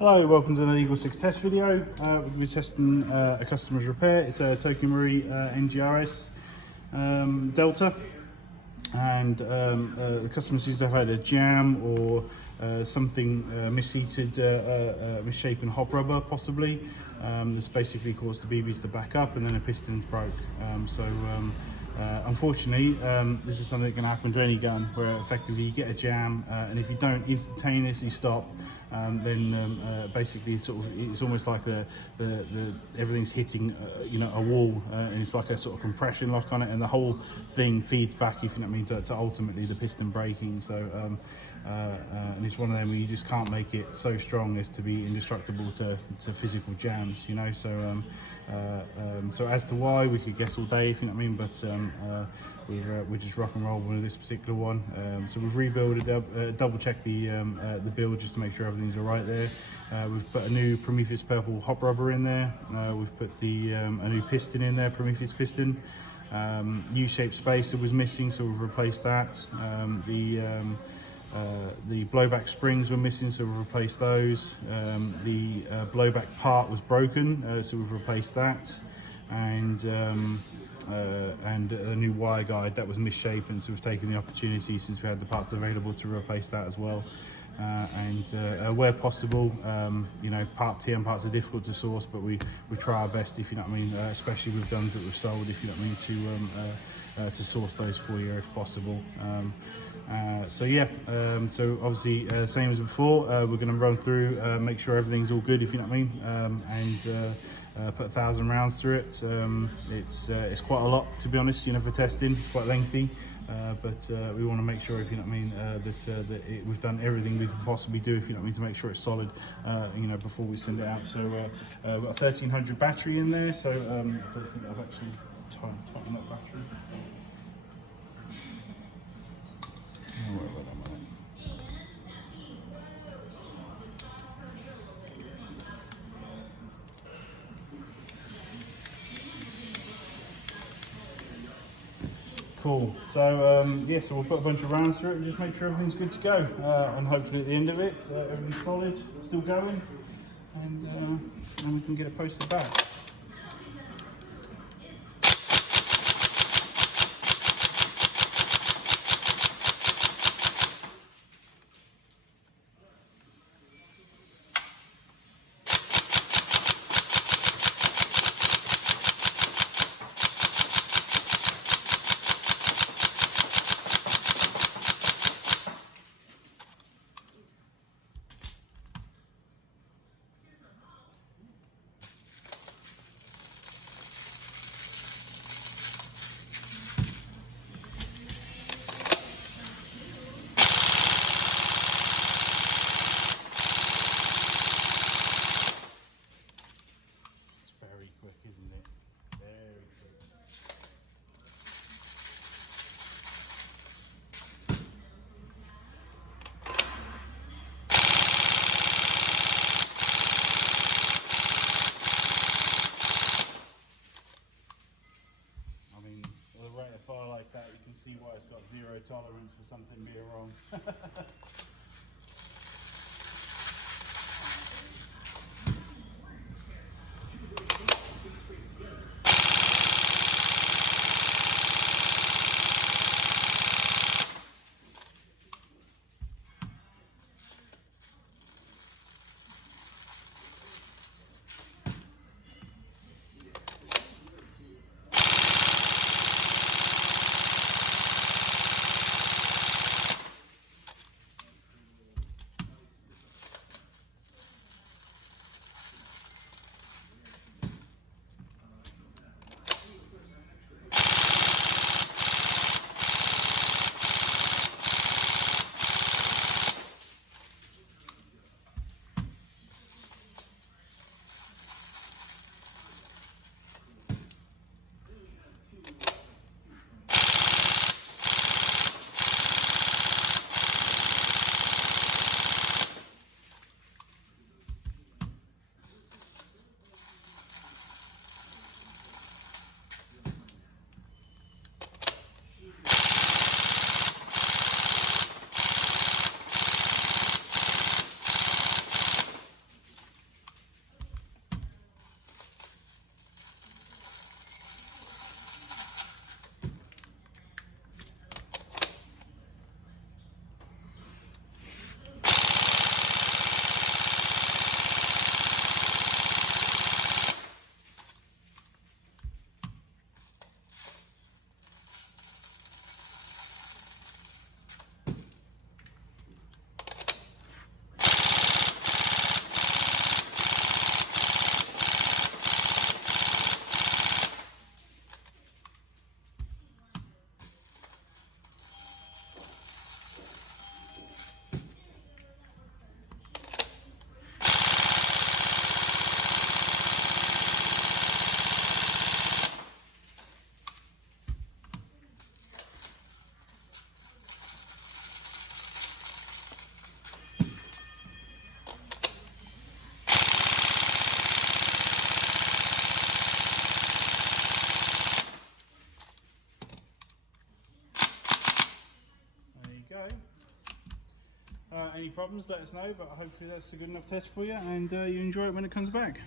Hello, welcome to an Eagle 6 test video. We're going to be testing a customer's repair. It's a Tokyo Marui NGRS Delta, and the customer seems to have had a jam or something misseated, misshapen hop rubber possibly. This basically caused the BBs to back up and then a piston's broke. Unfortunately, this is something that can happen to any gun, where effectively you get a jam, and if you don't instantaneously stop, then basically it's almost like everything's hitting a wall, and it's like a sort of compression lock on it, and the whole thing feeds back, if you know what I mean, to ultimately the piston breaking. So and it's one of them where you just can't make it so strong as to be indestructible to physical jams, you know. So so as to why, we could guess all day, if you know what I mean, but we're just rock and roll with this particular one. So we've rebuilt, double checked the build just to make sure everything's all right there. We've put a new Prometheus purple hop rubber in there. We've put a new piston in there, Prometheus piston. U-shaped spacer was missing, so we've replaced that. The blowback springs were missing, so we've replaced those. The blowback part was broken, so we've replaced that. And a new wire guide that was misshapen, so we've taken the opportunity, since we had the parts available, to replace that as well. Where possible, part TM parts are difficult to source, but we try our best, if you know what I mean, especially with guns that we've sold, if you know what I mean, to source those for you if possible. So obviously same as before, we're going to run through, make sure everything's all good, if you know what I mean, and put 1,000 rounds through it. It's quite a lot, to be honest, for testing. It's quite lengthy, but we want to make sure, if you know what I mean, that we've done everything we can possibly do, if you know what I mean, to make sure it's solid, before we send it out. So we've got a 1300 battery in there, so I don't think I've actually tightened that battery. Cool. So so we'll put a bunch of rounds through it and just make sure everything's good to go, and hopefully at the end of it everything's solid, still going, and we can get it posted back. See why it's got zero tolerance for something being wrong. go. Any problems, let us know, but hopefully that's a good enough test for you, and you enjoy it when it comes back.